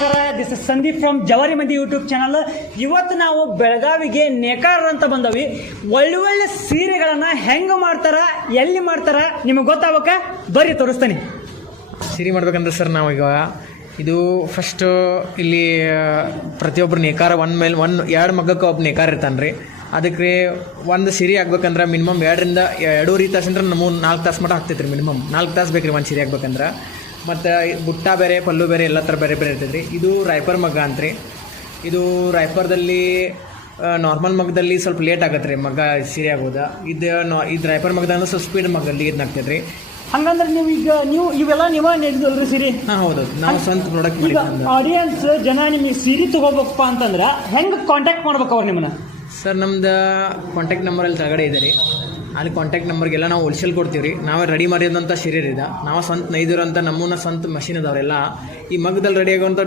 ನಮಸ್ಕಾರ, this is Sandeep from ಜವಾರಿ ಮಂದಿ ಯೂಟ್ಯೂಬ್ ಚಾನಲ್. ಇವತ್ತು ನಾವು ಬೆಳಗಾವಿಗೆ ನೇಕಾರ ಅಂತ ಬಂದವಿ. ಒಳ್ಳೆ ಸೀರೆಗಳನ್ನ ಹೆಂಗೆ ಮಾಡ್ತಾರ, ಎಲ್ಲಿ ಮಾಡ್ತಾರ ನಿಮಗೆ ಗೊತ್ತಾಗಬೇಕ? ಬರ್ರಿ ತೋರಿಸ್ತಾನೆ. ಸೀರೆ ಮಾಡ್ಬೇಕಂದ್ರೆ ಸರ್ ನಾವು ಈಗ ಇದು ಫಸ್ಟ್ ಇಲ್ಲಿ ಪ್ರತಿಯೊಬ್ಬರು ನೇಕಾರ ಎರಡು ಮಗಕ್ಕೆ ಒಬ್ಬ ನೇಕಾರ ಇರ್ತಾನೆ ರೀ. ಅದಕ್ಕೆ ಒಂದು ಸೀರೆ ಆಗ್ಬೇಕಂದ್ರೆ ಮಿನಿಮಮ್ 2.5 ತಾಸಂದ್ರೆ 4 ತಾಸು ಮಟ್ಟ ಆಗ್ತೈತೆ ರೀ. ಮಿನಿಮಮ್ 4 ತಾಸು ಬೇಕು ರೀ ಒಂದು ಸೀರೆ ಆಗ್ಬೇಕಂದ್ರೆ. ಮತ್ತು ಬುಟ್ಟ ಬೇರೆ, ಪಲ್ಲು ಬೇರೆ, ಎಲ್ಲ ಥರ ಬೇರೆ ಬೇರೆ ಇರ್ತೈತೆ ರೀ. ಇದು ರಾಯ್ಪರ್ ಮಗ್ಗ ಅಂತ್ರಿ. ಇದು ರಾಯ್ಪರ್ದಲ್ಲಿ ನಾರ್ಮಲ್ ಮಗ್ಗದಲ್ಲಿ ಸ್ವಲ್ಪ ಲೇಟ್ ಆಗತ್ತೆ ರೀ ಮಗ್ಗ ಸೀರೆ ಆಗೋದು. ಇದು ರಾಯ್ಪರ್ ಮಗ್ಗದಾಗ ಸ್ವಲ್ಪ ಸ್ಪೀಡ್ ಮಗ್ಗಲ್ಲಿ ಆಗ್ತೈತೆ ರೀ. ಹಂಗಂದ್ರೆ ನೀವು ಇವೆಲ್ಲ ನೀವೇ ನಡೆದಲ್ರಿ ಸೀರೆ? ಹಾಂ ಹೌದು, ನಾವು ಸ್ವಂತ ಪ್ರಾಡಕ್ಟ್. ಈಗ ಆಡಿಯನ್ಸ್ ಜನ ನಿಮಗೆ ಸೀರೆ ತಗೋಬೇಕಪ್ಪ ಅಂತಂದ್ರೆ ಹೆಂಗೆ ಕಾಂಟ್ಯಾಕ್ಟ್ ಮಾಡ್ಬೇಕು ಅವ್ರು ನಿಮ್ಮನ್ನ? ಸರ್ ನಮ್ದು ಕಾಂಟ್ಯಾಕ್ಟ್ ನಂಬರ್ ಅಲ್ಲಿ ಕೆಳಗಡೆ ಇದೆ ರೀ. ಅಲ್ಲಿ ಕಾಂಟ್ಯಾಕ್ಟ್ ನಂಬರ್ಗೆಲ್ಲ ನಾವು ಹೋಲ್ಸೇಲ್ ಕೊಡ್ತೀವಿ ರೀ. ನಾವೇ ರೆಡಿ ಮಾಡಿರೋಂಥ ಸೀರೆ ಇದೆ. ನಾವು ಸ್ವಂತ ನೈದಿರೋಂಥ ನಮ್ಮನ್ನ ಸ್ವಂತ ಮಷಿನ್ ಅದಾವ್ರೆಲ್ಲ. ಈ ಮಗ್ಗದಲ್ಲಿ ರೆಡಿ ಆಗೋಂಥ